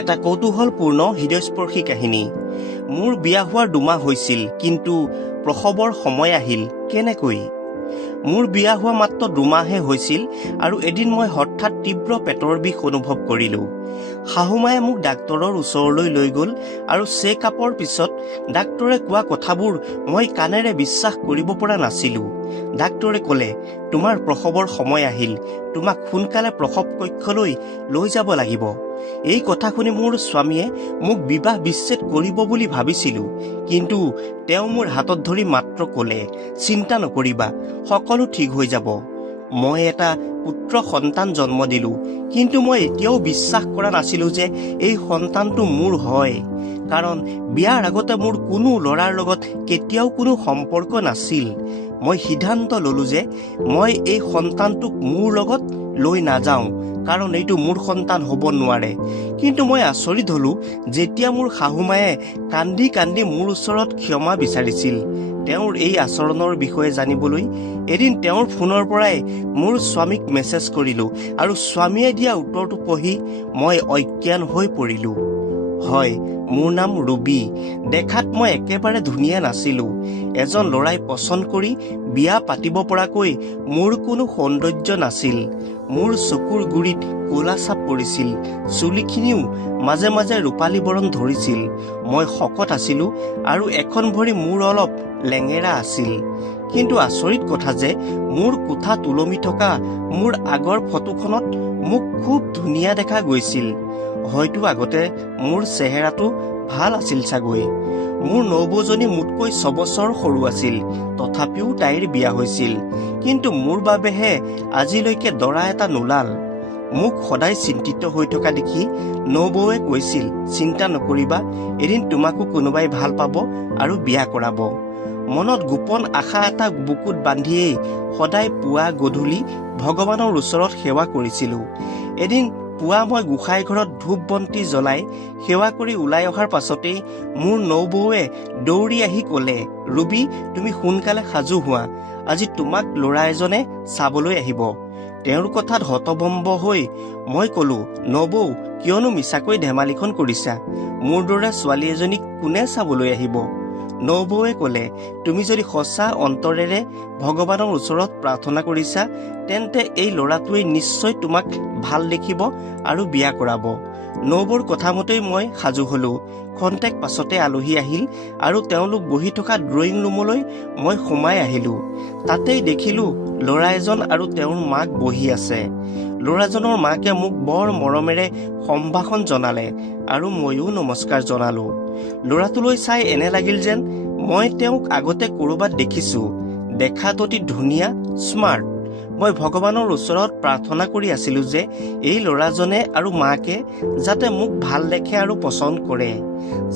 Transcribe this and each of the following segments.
এটা কৌতূহলপূৰ্ণ হৃদয়স্পৰ্শী কাহিনী। মোৰ বিয়া হোৱাৰ 2 মাহ হৈছিল, কিন্তু প্ৰসৱৰ সময় আহিল কেনেকৈ? মোৰ বিয়া হোৱা মাত্ৰ 2 মাহহে হৈছিল আৰু এদিন মই হঠাৎ তীব্ৰ পেটৰ বিষ অনুভৱ কৰিলোঁ। শাহুমায়ে মোক ডাক্তৰৰ ওচৰলৈ লৈ গ'ল আৰু চেকআপৰ পিছত ডাক্তৰে কোৱা কথাবোৰ মই কাণেৰে বিশ্বাস কৰিব পৰা নাছিলোঁ। ডাক্তৰে ক'লে, তোমাৰ প্ৰসৱৰ সময় আহিল, তোমাক সোনকালে প্ৰসৱ কক্ষলৈ লৈ যাব লাগিব। এই কথা শুনি মোৰ স্বামীয়ে মোক বিবাহ বিচ্ছেদ কৰিব বুলি ভাবিছিলোঁ, কিন্তু তেওঁ মোৰ হাতত ধৰি মাত্ৰ ক'লে, চিন্তা নকৰিবা, সকলো ঠিক হৈ যাব। মই এটা পুত্ৰ সন্তান জন্ম দিলোঁ, কিন্তু মই এতিয়াও বিশ্বাস কৰা নাছিলোঁ যে এই সন্তানটো মোৰ হয়। কাৰণ বিয়াৰ আগতে মোৰ কোনো ল'ৰাৰ লগত কেতিয়াও কোনো সম্পৰ্ক নাছিল। মই সিদ্ধান্ত ল'লোঁ যে মই এই সন্তানটোক মোৰ লগত লৈ নাযাওঁ, কাৰণ এইটো মোৰ সন্তান হ'ব নোৱাৰে। কিন্তু মই আচৰিত হ'লোঁ যেতিয়া মোৰ শাহুমায়ে কান্দি কান্দি মোৰ ওচৰত ক্ষমা বিচাৰিছিল। তেওঁৰ এই আচৰণৰ বিষয়ে জানিবলৈ এদিন তেওঁৰ ফোনৰ পৰাই মোৰ স্বামীক মেছেজ কৰিলোঁ আৰু স্বামীয়ে দিয়া উত্তৰটো পঢ়ি মই অজ্ঞান হৈ পৰিলোঁ। হয়, মোৰ নাম ৰুবি। দেখাত মই একেবাৰে ধুনীয়া নাছিলোঁ। এজন ল'ৰাই পচন্দ কৰি বিয়া পাতিব পৰাকৈ মোৰ কোনো সৌন্দৰ্য নাছিল। মোৰ চকুৰ গুৰিত ক'লা চাপ পৰিছিল, চুলিখিনিও মাজে মাজে ৰূপালী বৰণ ধৰিছিল। মই শকত আছিলোঁ আৰু এখন ভৰি মোৰ অলপ লেঙেৰা আছিল। কিন্তু আচৰিত কথা যে মোৰ কোঠাত ওলমি থকা মোৰ আগৰ ফটোখনত মোক খুব ধুনীয়া দেখা গৈছিল। হয়তো আগতে মোৰ চেহেৰাটো ভাল আছিল চাগৈ। মোৰ নবৌজনী মোতকৈ 6 বছৰ সৰু আছিল, তথাপিও তাইৰ বিয়া হৈছিল। কিন্তু মোৰ বাবেহে আজিলৈকে দৰা এটা নোলাল। মোক সদায় চিন্তিত হৈ থকা দেখি নবৌৱে কৈছিল, চিন্তা নকৰিবা, এদিন তোমাকো কোনোবাই ভাল পাব আৰু বিয়া কৰাব। মনত গোপন আশা এটা বুকুত বান্ধিয়েই সদায় পুৱা গধূলি ভগৱানৰ ওচৰত সেৱা কৰিছিলোঁ। এদিন পুৱা মই গোসাঁই ঘৰত ধূপ বন্তি জ্বলাই সেৱা কৰি ওলাই অহাৰ পাছতেই মোৰ নবৌৱে দৌৰি আহি ক'লে, ৰুবি, তুমি সোনকালে সাজু হোৱা, আজি তোমাক ল'ৰা এজনে চাবলৈ আহিব। তেওঁৰ কথাত হতভম্ব হৈ মই ক'লো, নবৌ, কিয়নো মিছাকৈ ধেমালিখন কৰিছা? মোৰ দৰে ছোৱালী এজনীক কোনে চাবলৈ আহিব? নবৌৱে ক'লে, তুমি যদি সঁচা অন্তৰেৰে ভগৱানৰ ওচৰত প্ৰাৰ্থনা কৰিছা, তেন্তে এই ল'ৰাটোৱে নিশ্চয় তোমাক ভাল দেখিব আৰু বিয়া কৰাব। নবৌৰ কথামতেই মই সাজু হ'লোঁ। খন্তেক পাছতে আলহী আহিল আৰু তেওঁলোক বহি থকা ড্ৰয়িং ৰুমলৈ মই সোমাই আহিলোঁ। তাতেই দেখিলোঁ ল'ৰা এজন আৰু তেওঁৰ মাক বহি আছে। ল'ৰাজনৰ মাকে মোক বৰ মৰমেৰে সম্ভাষণ জনালে আৰু ময়ো নমস্কাৰ জনালোঁ। ল'ৰাটোলৈ চাই এনে লাগিল যেন মই তেওঁক আগতে ক'ৰবাত দেখিছোঁ। দেখাত অতি ধুনীয়া, স্মাৰ্ট। মই ভগৱানৰ ওচৰত প্ৰাৰ্থনা কৰি আছিলোঁ যে এই ল'ৰাজনে আৰু মাকে যাতে মোক ভাল দেখে আৰু পচন্দ কৰে।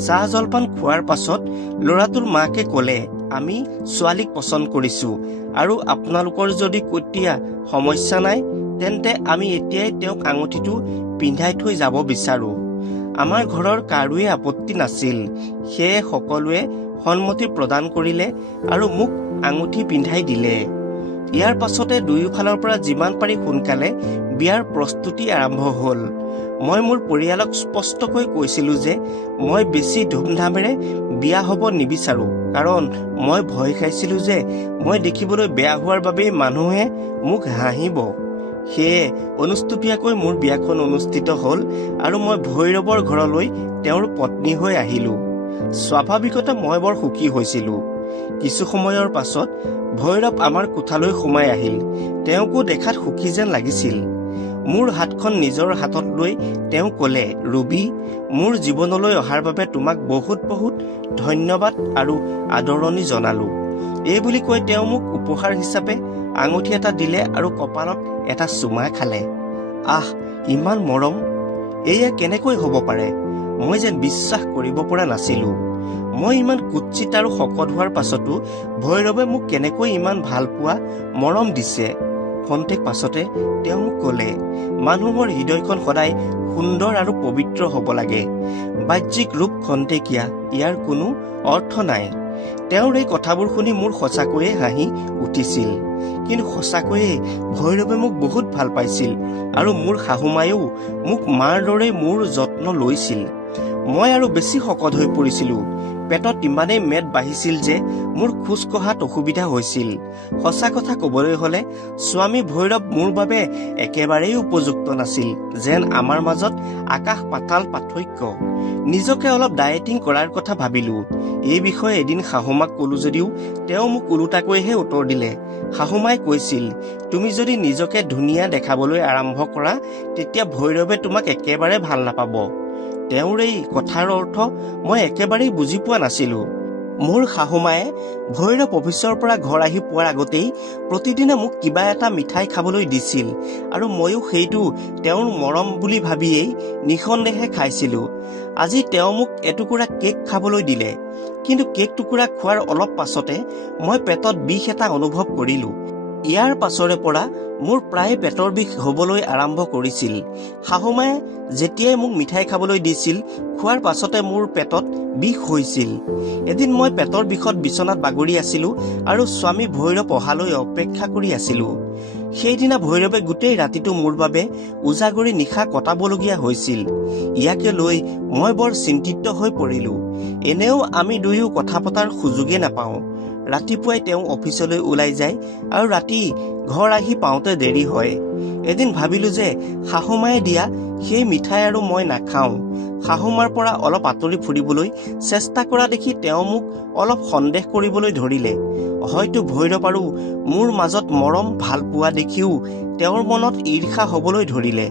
চাহ জলপান খোৱাৰ পাছত ল'ৰাটোৰ মাকে ক'লে, আমি ছোৱালীক পচন্দ কৰিছোঁ আৰু আপোনালোকৰ যদি এতিয়া সমস্যা নাই, তেন্তে আমি এতিয়াই তেওঁক আঙুঠিটো পিন্ধাই থৈ যাব বিচাৰোঁ। আমাৰ ঘৰৰ কাৰোৱে আপত্তি নাছিল, সেয়ে সকলোৱে সন্মতি প্ৰদান কৰিলে আৰু মোক আঙুঠি পিন্ধাই দিলে। ইয়াৰ পাছতে দুয়োফালৰ পৰা যিমান পাৰি সোনকালে বিয়াৰ প্ৰস্তুতি আৰম্ভ হ'ল। মই মোৰ পৰিয়ালক স্পষ্টকৈ কৈছিলোঁ যে মই বেছি ধুমধামেৰে বিয়া হ'ব নিবিচাৰোঁ, কাৰণ মই ভয় খাইছিলোঁ যে মই দেখিবলৈ বেয়া হোৱাৰ বাবেই মানুহে মোক হাঁহিব। সেয়ে অনুষ্টুপীয়াকৈ মোৰ বিয়াখন অনুষ্ঠিত হ'ল আৰু মই ভৈৰৱৰ ঘৰলৈ তেওঁৰ পত্নী হৈ আহিলোঁ। স্বাভাৱিকতে মই বৰ সুখী হৈছিলোঁ। কিছু সময়ৰ পাছত ভৈৰৱ আমাৰ কোঠালৈ সোমাই আহিল। তেওঁকো দেখাত সুখী যেন লাগিছিল। মোৰ হাতখন নিজৰ হাতত লৈ তেওঁ ক'লে, ৰুবি, মোৰ জীৱনলৈ অহাৰ বাবে তোমাক বহুত বহুত ধন্যবাদ আৰু আদৰণি জনালোঁ। এই বুলি কৈ তেওঁ মোক উপহাৰ হিচাপে আঙুঠি এটা দিলে আৰু কপালত এটা চুমা খালে। আহ, ইমান মৰম! এয়া কেনেকৈ হ'ব পাৰে? মই যেন বিশ্বাস কৰিব পৰা নাছিলোঁ। মই ইমান কুৎচিত আৰু শকত হোৱাৰ পাছতো ভৈৰৱে মোক কেনেকৈ ইমান ভাল পোৱা, মৰম দিছে। খন্তেক পাছতে তেওঁ মোক ক'লে, মানুহৰ হৃদয়খন সদায় সুন্দৰ আৰু পবিত্ৰ হ'ব লাগে। বাহ্যিক ৰূপ খন্তেকীয়া, ইয়াৰ কোনো অৰ্থ নাই। তেওঁৰ এই কথাবোৰ শুনি মোৰ সঁচাকৈয়ে হাঁহি উঠিছিল। কিন্তু সঁচাকৈয়ে ভৈৰৱে মোক বহুত ভাল পাইছিল আৰু মোৰ শাহুমায়েও মোক মাৰ দৰে মোৰ যত্ন লৈছিল। মই আৰু বেছি শকত হৈ পৰিছিলোঁ। পেটত ইমানেই মেদ বাঢ়িছিল যে মোৰ খোজ কঢ়াত অসুবিধা হৈছিল। সঁচা কথা ক'বলৈ হ'লে স্বামী ভৈৰৱ মোৰ বাবে একেবাৰেই উপযুক্ত নাছিল, যেন আমাৰ মাজত আকাশ পাতাল পাৰ্থক্য। নিজকে অলপ ডায়েটিং কৰাৰ কথা ভাবিলোঁ। এই বিষয়ে এদিন শাহুমাক ক'লো যদিও তেওঁ মোক ওলোটাকৈহে উত্তৰ দিলে। শাহুমাই কৈছিল, তুমি যদি নিজকে ধুনীয়া দেখাবলৈ আৰম্ভ কৰা তেতিয়া ভৈৰৱে তোমাক একেবাৰে ভাল নাপাব। তেওঁৰ এই কথাৰ অৰ্থ মই একেবাৰেই বুজি পোৱা নাছিলোঁ। মোৰ শাহুমায়ে ভৈৰৱ অফিচৰ পৰা ঘৰ আহি পোৱাৰ আগতেই প্ৰতিদিনে মোক কিবা এটা মিঠাই খাবলৈ দিছিল আৰু ময়ো সেইটো তেওঁৰ মৰম বুলি ভাবিয়েই নিঃসন্দেহে খাইছিলোঁ। আজি তেওঁ মোক এটুকুৰা কেক খাবলৈ দিলে, কিন্তু কেক টুকুৰা খোৱাৰ অলপ পাছতে মই পেটত বিষ এটা অনুভৱ কৰিলোঁ। ইয়াৰ পাছৰে পৰা মোৰ প্ৰায় পেটৰ বিষ হ'বলৈ আৰম্ভ কৰিছিল। শাহুমায়ে যেতিয়াই মোক মিঠাই খাবলৈ দিছিল, খোৱাৰ পাছতে মোৰ পেটত বিষ হৈছিল। এদিন মই পেটৰ বিষত বিচনাত বাগৰি আছিলোঁ আৰু স্বামী ভৈৰৱ অহালৈ অপেক্ষা কৰি আছিলোঁ। সেইদিনা ভৈৰৱে গোটেই ৰাতিটো মোৰ বাবে উজাগৰি নিশা কটাবলগীয়া হৈছিল। ইয়াকে লৈ মই বৰ চিন্তিত হৈ পৰিলোঁ। এনেও আমি দুয়ো কথা পতাৰ সুযোগে নাপাওঁ। ৰাতিপুৱাই তেওঁ অফিচলৈ ওলাই যায় আৰু ৰাতি ঘৰ আহি পাওঁতে দেৰি হয়। এদিন ভাবিলোঁ যে শাহুমায়ে দিয়া সেই মিঠাই আৰু মই নাখাওঁ। শাহুমাৰ পৰা অলপ আঁতৰি ফুৰিবলৈ চেষ্টা কৰা দেখি তেওঁ মোক অলপ সন্দেহ কৰিবলৈ ধৰিলে। হয়তো ভৈৰৱ আৰু মোৰ মাজত মৰম ভাল পোৱা দেখিও তেওঁৰ মনত ঈৰ্ষা হ'বলৈ ধৰিলে।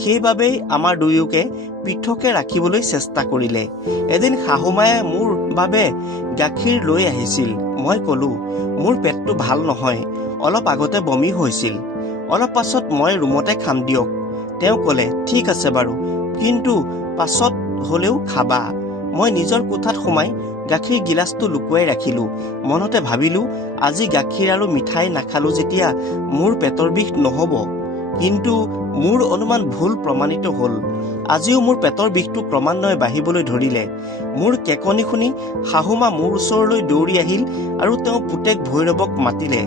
সেইবাবেই আমাৰ দুয়োকে পৃথকে ৰাখিবলৈ চেষ্টা কৰিলে। এদিন শাহুমায়ে মোৰ বাবে গাখীৰ লৈ আহিছিল। মই ক'লো, মোৰ পেটটো ভাল নহয়, অলপ আগতে বমি হৈছিল। অলপ পাছত মই ৰুমতে খাম দিয়ক। তেওঁ ক'লে, ঠিক আছে বাৰু, কিন্তু পাছত হ'লেও খাবা। মই নিজৰ কোঠাত সোমাই গাখীৰ গিলাচটো লুকুৱাই ৰাখিলোঁ। মনতে ভাবিলোঁ, আজি গাখীৰ আৰু মিঠাই নাখালোঁ যেতিয়া মোৰ পেটৰ বিষ নহ'ব। কিন্তু মোৰ অনুমান ভুল প্ৰমাণিত হ'ল। আজিও মোৰ পেটৰ বিষটো ক্ৰমান্বয়ে বাঢ়িবলৈ ধৰিলে। মোৰ কেকনি শুনি শাহুমা মোৰ ওচৰলৈ দৌৰি আহিল আৰু তেওঁ পুতেক ভৈৰৱক মাতিলে।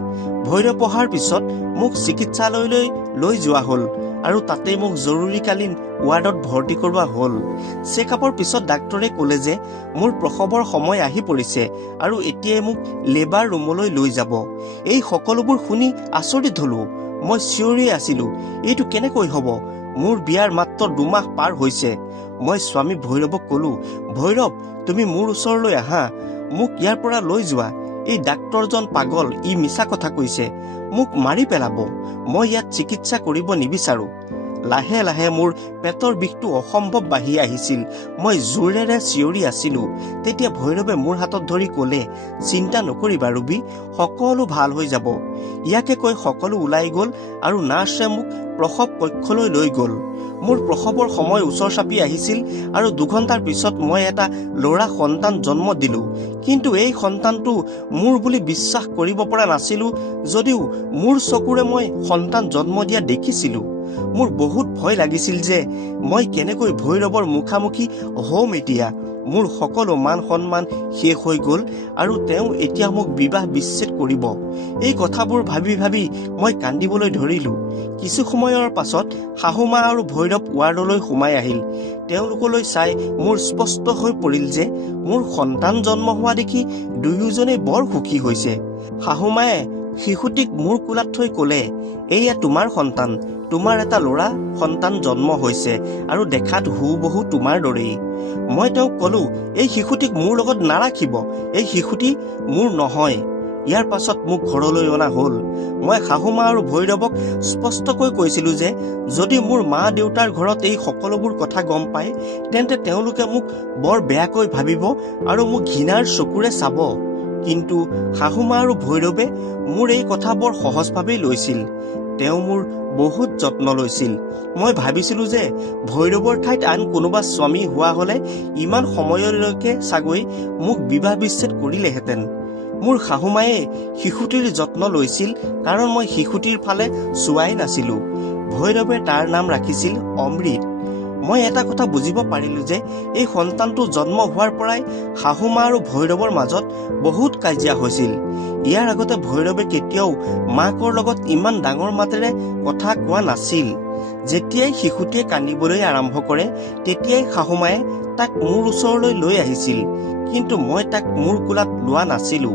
ভৈৰৱ অহাৰ পিছত মোক চিকিৎসালয়লৈ লৈ যোৱা হ'ল আৰু তাতেই মোক জৰুৰীকালীন ৱাৰ্ডত ভৰ্তি কৰোৱা হ'ল। চেকআপৰ পিছত ডাক্তৰে ক'লে যে মোৰ প্ৰসৱৰ সময় আহি পৰিছে আৰু এতিয়াই মোক লেবাৰ ৰুমলৈ লৈ যাব। এই সকলোবোৰ শুনি আচৰিত হ'লোঁ। মই চিঞৰি আছিলোঁ, এইটো কেনেকৈ হ'ব? মোৰ বিয়াৰ মাত্ৰ 2 মাহ পাৰ হৈছে। মই স্বামী ভৈৰৱক ক'লোঁ, ভৈৰৱ, তুমি মোৰ ওচৰলৈ আহা, মোক ইয়াৰ পৰা লৈ যোৱা। এই ডাক্তৰজন পাগল, ই মিছা কথা কৈছে, মোক মাৰি পেলাব। মই ইয়াত চিকিৎসা কৰিব নিবিচাৰোঁ। লাহে লাহে মোৰ পেটৰ বিষটো অসম্ভৱ বাঢ়ি আহিছিল। মই জোৰেৰে চিঞৰি আছিলোঁ। তেতিয়া ভৈৰৱে মোৰ হাতত ধৰি ক'লে, চিন্তা নকৰিবা ৰুবি, সকলো ভাল হৈ যাব। ইয়াকে কৈ সকলো ওলাই গ'ল আৰু নাৰ্ছে মোক প্ৰসৱ কক্ষলৈ লৈ গ'ল। মোৰ প্ৰসৱৰ সময় ওচৰ চাপি আহিছিল আৰু 2 ঘণ্টাৰ পিছত মই এটা ল'ৰা সন্তান জন্ম দিলোঁ। কিন্তু এই সন্তানটো মোৰ বুলি বিশ্বাস কৰিব পৰা নাছিলোঁ যদিও মোৰ চকুৰে মই সন্তান জন্ম দিয়া দেখিছিলোঁ। মোৰ বহুত ভয় লাগিছিল যে মই কেনেকৈ ভৈৰৱৰ মুখামুখি হ'ম এতিয়া। মোৰ সকলো মান সন্মান শেষ হৈ গ'ল আৰু তেওঁ এতিয়া মোক বিবাহ বিচ্ছেদ কৰিব। এই কথাবোৰ ভাবি ভাবি মই কান্দিবলৈ ধৰিলোঁ। কিছু সময়ৰ পাছত শাহুমা আৰু ভৈৰৱ ৱাৰ্ডলৈ সোমাই আহিল। তেওঁলোকলৈ চাই মোৰ স্পষ্ট হৈ পৰিল যে মোৰ সন্তান জন্ম হোৱা দেখি দুয়োজনেই বৰ সুখী হৈছে। শাহুমায়ে শিশুটিক মোৰ কোলাত থৈ ক'লে, এয়া তোমাৰ সন্তান, তোমাৰ এটা ল'ৰা সন্তান জন্ম হৈছে আৰু দেখাত হুবহু তোমাৰ দৰেই। মই তেওঁক ক'লোঁ, এই শিশুটিক মোৰ লগত নাৰাখিব, এই শিশুটি মোৰ নহয়। ইয়াৰ পাছত মোক ঘৰলৈ অনা হ'ল। মই শাহুমা আৰু ভৈৰৱক স্পষ্টকৈ কৈছিলোঁ যে যদি মোৰ মা দেউতাৰ ঘৰত এই সকলোবোৰ কথা গম পায় তেন্তে তেওঁলোকে মোক বৰ বেয়াকৈ ভাবিব আৰু মোক ঘৃণাৰ চকুৰে চাব। কিন্তু শাহুমা আৰু ভৈৰৱে মোৰ এই কথা বৰ সহজভাৱেই লৈছিল। তেওঁ মোৰ বহুত যত্ন লৈছিল। মই ভাবিছিলোঁ যে ভৈৰৱৰ ঠাইত আন কোনোবা স্বামী হোৱা হ'লে ইমান সময়লৈকে চাগৈ মোক বিবাহ বিচ্ছেদ কৰিলেহেঁতেন। মোৰ শাহুমায়ে শিশুটিৰ যত্ন লৈছিল কাৰণ মই শিশুটিৰ ফালে চোৱাই নাছিলোঁ। ভৈৰৱে তাৰ নাম ৰাখিছিল অমৃত। মই এটা কথা বুজিব পাৰিলো যে এই সন্তানটো জন্ম হোৱাৰ পৰাই শাহুমা আৰু ভৈৰৱৰ মাজত বহুত কাজিয়া হৈছিল। ইয়াৰ আগতে ভৈৰৱে কেতিয়াও মাকৰ লগত ইমান ডাঙৰ মাতেৰে কথা কোৱা নাছিল। যেতিয়াই শিশুটিয়ে কান্দিবলৈ আৰম্ভ কৰে তেতিয়াই শাহুমায়ে তাক মোৰ ওচৰলৈ লৈ আহিছিল, কিন্তু মই তাক মোৰ কোলাত লোৱা নাছিলো।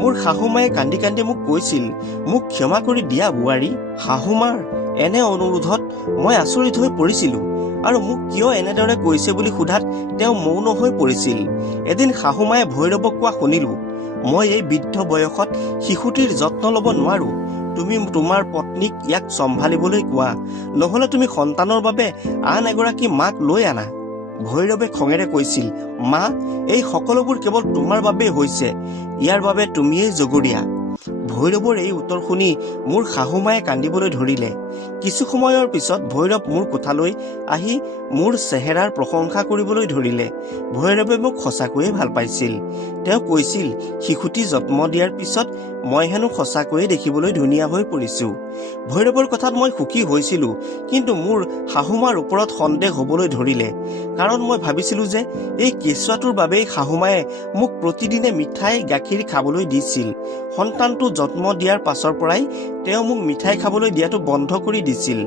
মোৰ শাহুমায়ে কান্দি কান্দি মোক কৈছিল, মোক ক্ষমা কৰি দিয়া বোৱাৰী। শাহুমাৰ এনে অনুৰোধত মই আচৰিত হৈ পৰিছিলো আৰু মোক কিয় এনেদৰে কৈছে বুলি সোধাত তেওঁ মৌন হৈ পৰিছিল। এদিন শাহুমায়ে ভৈৰৱক কোৱা শুনিলো, মই এই বৃদ্ধ বয়সত শিশুটিৰ যত্ন ল'ব নোৱাৰো। তুমি তোমাৰ পত্নীক ইয়াক চম্ভালিবলৈ কোৱা, নহলে তুমি সন্তানৰ বাবে আন এগৰাকী মাক লৈ আনা। ভৈৰৱে খঙেৰে কৈছিল, মা, এই সকলোবোৰ কেৱল তোমাৰ বাবেই হৈছে, ইয়াৰ বাবে তুমিয়েই জগৰীয়া। ভৈৰৱৰ এই উত্তৰ শুনি মোৰ শাহুমায়ে কান্দিবলৈ ধৰিলে। কিছু সময়ৰ পিছত ভৈৰৱ মোৰ কোঠালৈ আহি মোৰ চেহেৰাৰ প্ৰশংসা কৰিবলৈ ধৰিলে। ভৈৰৱে মোক সঁচাকৈয়ে ভাল পাইছিল। তেওঁ কৈছিল, শিশুটি জন্ম দিয়াৰ পিছত মই হেনো সঁচাকৈয়ে দেখিবলৈ ধুনীয়া হৈ পৰিছো। ভৈৰৱৰ কথাত মই সুখী হৈছিলো, কিন্তু মোৰ শাহুমাৰ ওপৰত সন্দেহ হবলৈ ধৰিলে। কাৰণ মই ভাবিছিলো যে এই কেঁচুৱাটোৰ বাবেই শাহুমায়ে মোক প্ৰতিদিনে মিঠাই গাখীৰ খাবলৈ দিছিল। সন্তানটো জন্ম দিয়াৰ পাছৰ পৰাই তেওঁ মোক মিঠাই খাবলৈ দিয়াটো বন্ধ কৰি দিছিল।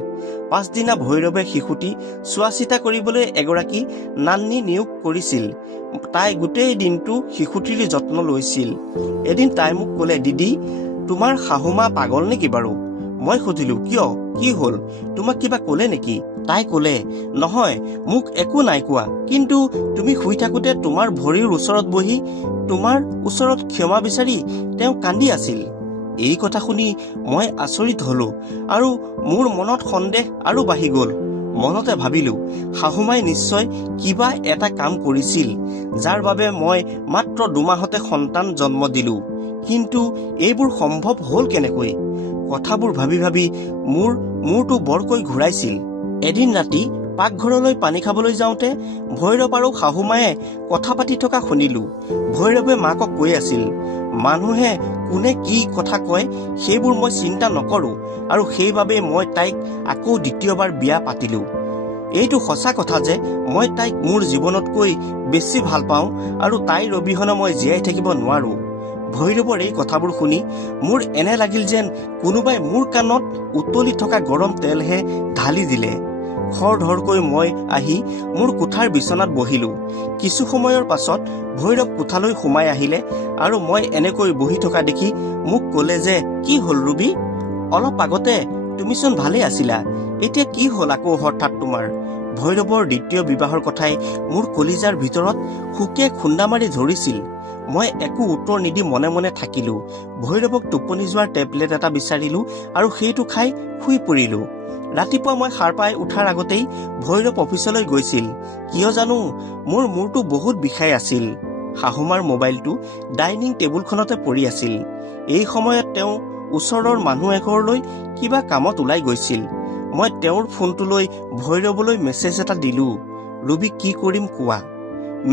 পাছদিনা ভৈৰৱে শিশুটি চোৱা চিতা কৰিবলৈ এগৰাকী নান্নী নিয়োগ কৰিছিল। তাই গোটেই দিনটো শিশুটিৰ যত্ন লৈছিল। এদিন তাই মোক ক'লে, দিদি, তোমাৰ শাহুমা পাগল নেকি বাৰু? মই সুধিলো, কিয়, কি হ'ল, তোমাক কিবা ক'লে নেকি? তাই ক'লে, নহয়, মোক একো নাই কোৱা, কিন্তু তুমি শুই থাকোতে তোমাৰ ভৰিৰ ওচৰত বহি তোমাৰ ওচৰত ক্ষমা বিচাৰি তেওঁ কান্দি আছিল। এই কথা শুনি মই আচৰিত হলো আৰু মোৰ মনত সন্দেহ আৰু বাঢ়ি গ'ল। মনতে ভাবিলো, শাহুমাই নিশ্চয় কিবা এটা কাম কৰিছিল, যাৰ বাবে মই মাত্ৰ 2 মাহতে সন্তান জন্ম দিলো। কিন্তু এইবোৰ সম্ভৱ হ'ল কেনেকৈ? কথাবোৰ ভাবি ভাবি মোৰ মূৰটো বৰকৈ ঘূৰাইছিল। এদিন ৰাতি পাকঘৰলৈ পানী খাবলৈ যাওঁতে ভৈৰৱ আৰু শাহুমায়ে কথা পাতি থকা শুনিলো। ভৈৰৱে মাকক কৈ আছিল, মানুহে কোনে কি কথা কয় সেইবোৰ মই চিন্তা নকৰো আৰু সেইবাবে মই তাইক আকৌ দ্বিতীয়বাৰ বিয়া পাতিলো। এইটো সঁচা কথা যে মই তাইক মোৰ জীৱনতকৈ বেছি ভাল পাওঁ আৰু তাইৰ অবিহনে মই জীয়াই থাকিব নোৱাৰো। ভৈৰৱৰ এই কথাবোৰ শুনি মোৰ এনে লাগিল যেন কোনোবাই মোৰ কাণত উতলি থকা গৰম তেলহে ঢালি দিলে। খৰধৰকৈ মই আহি মোৰ কোঠাৰ বিচনাত বহিলো। কিছু সময়ৰ পাছত ভৈৰৱ কোঠালৈ সোমাই আহিলে আৰু মই এনেকৈ বহি থকা দেখি মোক ক'লে যে, কি হ'ল ৰুবি? অলপ আগতে তুমিচোন ভালেই আছিলা, এতিয়া কি হ'ল আকৌ হঠাৎ তোমাৰ? ভৈৰৱৰ দ্বিতীয় বিবাহৰ কথাই মোৰ কলিজাৰ ভিতৰত শোকে খুন্দা মাৰি ধৰিছিল। মই একো উত্তৰ নিদি মনে মনে থাকিলো। ভৈৰৱক টোপনি যোৱাৰ টেবলেট এটা বিচাৰিলো আৰু সেইটো খাই শুই পৰিলো। ৰাতিপুৱা মই সাৰ পাই উঠাৰ আগতেই ভৈৰৱ অফিচলৈ গৈছিল। কিয় জানো মোৰ মূৰটো বহুত বিষাই আছিল। শাহুমাৰ মোবাইলটো ডাইনিং টেবুলখনতে পৰি আছিল। এই সময়ত তেওঁ ওচৰৰ মানুহ এঘৰলৈ কিবা কামত ওলাই গৈছিল। মই তেওঁৰ ফোনটো লৈ ভৈৰৱলৈ মেছেজ এটা দিলো, ৰুবি, কি কৰিম কোৱা?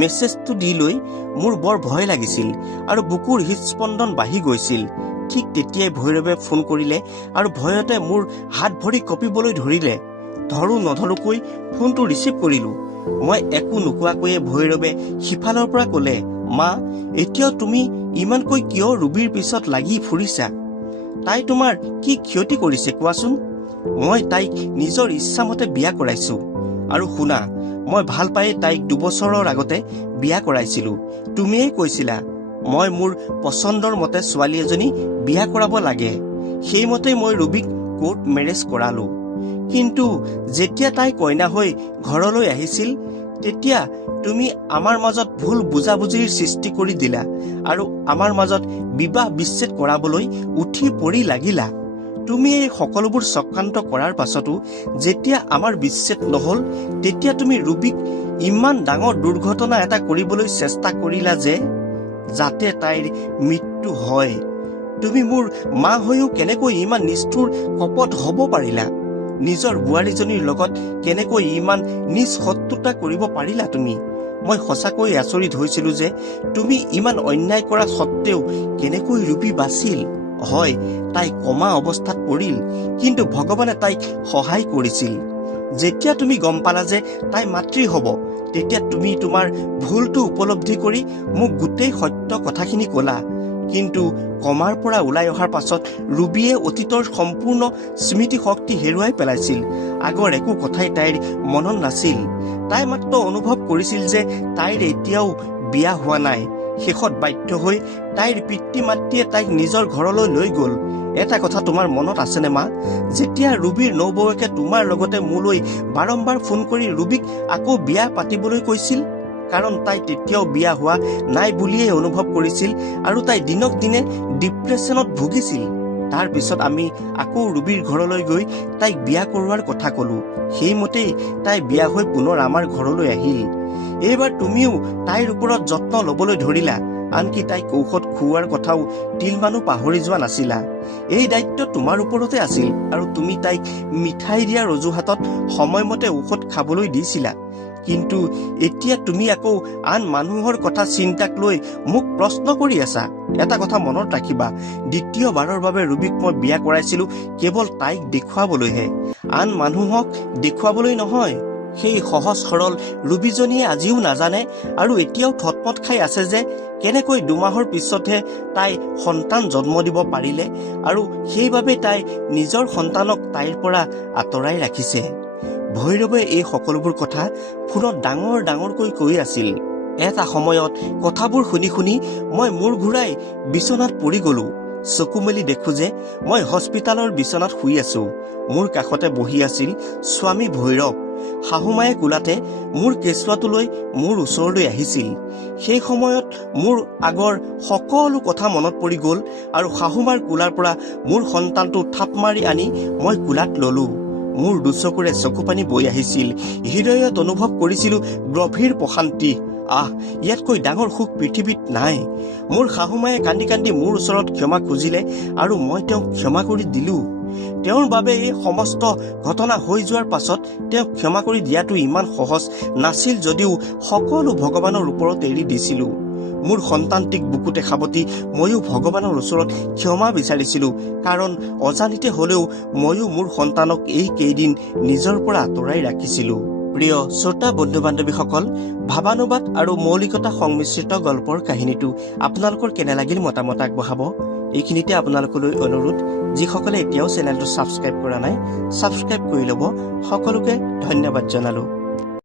মেছেজটো দি লৈ মোৰ বৰ ভয় লাগিছিল আৰু বুকুৰ হৃদস্পন্দন বাঢ়ি গৈছিল। ঠিক তেতিয়াই ভৈৰৱে ফোন কৰিলে আৰু ভয়তে মোৰ হাত ভৰি কঁপিবলৈ ধৰিলে। ধৰো নধৰোকৈ ফোনটো ৰিচিভ কৰিলো। মই একো নোকোৱাকৈয়ে ভৈৰৱে সিফালৰ পৰা ক'লে, মা, এতিয়াও তুমি ইমানকৈ কিয় ৰুবিৰ পিছত লাগি ফুৰিছা? তাই তোমাৰ কি ক্ষতি কৰিছে কোৱাচোন? মই তাইক নিজৰ ইচ্ছামতে বিয়া কৰাইছো। আৰু শুনা, মই ভাল পাই তাইক 2 বছৰৰ আগতে বিয়া কৰাইছিলো। তুমিয়েই কৈছিলা মই মোৰ পচন্দৰ মতে ছোৱালী এজনী বিয়া কৰাব লাগে। সেইমতে মই ৰুবিক কোৰ্ট মেৰেজ কৰালো। কিন্তু যেতিয়া তাই কইনা হৈ ঘৰলৈ আহিছিল তেতিয়া তুমি আমাৰ মাজত ভুল বুজাবুজিৰ সৃষ্টি কৰি দিলা আৰু আমাৰ মাজত বিবাহ বিচ্ছেদ কৰাবলৈ উঠি পৰি লাগিলা। তুমি এই সকলোবোৰ চক্ৰান্ত কৰাৰ পাছতো যেতিয়া আমাৰ বিচ্ছেদ নহল তেতিয়া তুমি ৰুবিক ইমান ডাঙৰ দুৰ্ঘটনা এটা কৰিবলৈ চেষ্টা কৰিলা যে যাতে তাইৰ মৃত্যু হয়। তুমি মোৰ মা হৈও কেনেকৈ ইমান নিষ্ঠুৰ কপট হ'ব পাৰিলা? নিজৰ বোৱাৰীজনীৰ লগত কেনেকৈ ইমান নিজ শত্ৰুতা কৰিব পাৰিলা তুমি? মই সঁচাকৈ আচৰিত হৈছিলো যে তুমি ইমান অন্যায় কৰা সত্ত্বেও কেনেকৈ ৰুবি বাচিল। হয়, তাই কমা অৱস্থাত পৰিল, কিন্তু ভগৱানে তাইক সহায় কৰিছিল। যেতিয়া তুমি গম পালা যে তাই মাতৃ হ'ব, তেতিয়া তুমি তোমাৰ ভুলটো উপলব্ধি কৰি মোক গোটেই সত্য কথাখিনি ক'লা। কিন্তু কমাৰ পৰা ওলাই অহাৰ পাছত ৰুবিয়ে অতীতৰ সম্পূৰ্ণ স্মৃতি শক্তি হেৰুৱাই পেলাইছিল। আগৰ একো কথাই তাইৰ মনত নাছিল। তাই মাত্ৰ অনুভৱ কৰিছিল যে তাইৰ এতিয়াও বিয়া হোৱা নাই। শেষত বাধ্য হৈ তাইৰ পিতৃ মাতৃয়ে তাইক নিজৰ ঘৰলৈ লৈ গ'ল। এটা কথা তোমাৰ মনত আছেনে মা? যেতিয়া ৰুবিৰ নবৌৱেকে তোমাৰ লগতে মোলৈ বাৰম্বাৰ ফোন কৰি ৰুবিক আকৌ বিয়া পাতিবলৈ কৈছিল, কাৰণ তাই তেতিয়াও বিয়া হোৱা নাই বুলিয়েই অনুভৱ কৰিছিল আৰু তাই দিনক দিনে ডিপ্ৰেশ্যনত ভুগিছিল। তাৰ পিছত আমি আকৌ ৰুবিৰ ঘৰলৈ গৈ তাইক বিয়া কৰোৱাৰ কথা ক'লো। সেইমতেই তাই বিয়া হৈ পুনৰ আমাৰ ঘৰলৈ আহিল। এইবাৰ তুমিও তাইৰ ওপৰত যত্ন ল'বলৈ ধৰিলা, আনকি তাইক ঔষধ খুওৱাৰ কথাও তিলমানো পাহৰি যোৱা নাছিলা। এই দায়িত্ব তোমাৰ ওপৰতে আছিল আৰু তুমি তাইক মিঠাই দিয়াৰ অজুহাতত সময়মতে ঔষধ খাবলৈ দিছিলা। কিন্তু এতিয়া তুমি আকৌ আন মানুহৰ কথা চিন্তাক লৈ মোক প্ৰশ্ন কৰি আছা। এটা কথা মনত ৰাখিবা, দ্বিতীয়বাৰৰ বাবে ৰুবিক মই বিয়া কৰাইছিলো কেৱল তাইক দেখুৱাবলৈহে, আন মানুহক দেখুৱাবলৈ নহয়। সেই সহজ সৰল ৰুবিজনীয়ে আজিও নাজানে আৰু এতিয়াও থতমত খাই আছে যে কেনেকৈ 2 মাহৰ পিছতহে তাই সন্তান জন্ম দিব পাৰিলে আৰু সেইবাবে তাই নিজৰ সন্তানক তাইৰ পৰা আঁতৰাই ৰাখিছে। ভৈৰৱে এই সকলোবোৰ কথা ফোনত ডাঙৰ ডাঙৰকৈ কৈ আছিল। এটা সময়ত কথাবোৰ শুনি শুনি মই মূৰ ঘূৰাই বিচনাত পৰি গলো। চকু মেলি দেখো যে মই হস্পিতালৰ বিচনাত শুই আছো। মোৰ কাষতে বহি আছিল স্বামী ভৈৰৱ। শাহুমায়ে কোলাতে মোৰ কেঁচুৱাটো লৈ মোৰ ওচৰলৈ আহিছিল। সেই সময়ত মোৰ আগৰ সকলো কথা মনত পৰি গ'ল আৰু শাহুমাৰ কোলাৰ পৰা মোৰ সন্তানটো থাপ মাৰি আনি মই কোলাত ললো। মোৰ দুচকুৰে চকু পানী বৈ আহিছিল। হৃদয়ত অনুভৱ কৰিছিলো গভীৰ প্ৰশান্তি। ইয়াতকৈ ডাঙৰ সুখ পৃথিৱীত নাই। মোৰ শাহুমায়ে কান্দি কান্দি মোৰ ওচৰত ক্ষমা খুজিলে আৰু মই তেওঁক ক্ষমা কৰি দিলো। তেওঁৰ বাবে এই সমস্ত ঘটনা হৈ যোৱাৰ পাছত তেওঁক ক্ষমা কৰি দিয়াটো ইমান সহজ নাছিল যদিও সকলো ভগৱানৰ ওপৰত এৰি দিছিলো। মোৰ সন্তানটিক বুকুতে সাৱটি ময়ো ভগৱানৰ ওচৰত ক্ষমা বিচাৰিছিলো, কাৰণ অজানিতে হলেও ময়ো মোৰ সন্তানক এই কেইদিন নিজৰ পৰা আঁতৰাই ৰাখিছিলো। প্ৰিয় শ্ৰোতা বন্ধু বান্ধৱীসকল, ভাৱানুবাদ আৰু মৌলিকতা সংমিশ্ৰিত গল্পৰ কাহিনীটো আপোনালোকৰ কেনে লাগিল মতামত আগবঢ়াব। এইখিনিতে আপোনালোকলৈ অনুৰোধ, যিসকলে এতিয়াও চেনেলটো ছাবস্ক্ৰাইব কৰা নাই ছাবস্ক্ৰাইব কৰি ল'ব। সকলোকে ধন্যবাদ জনালো।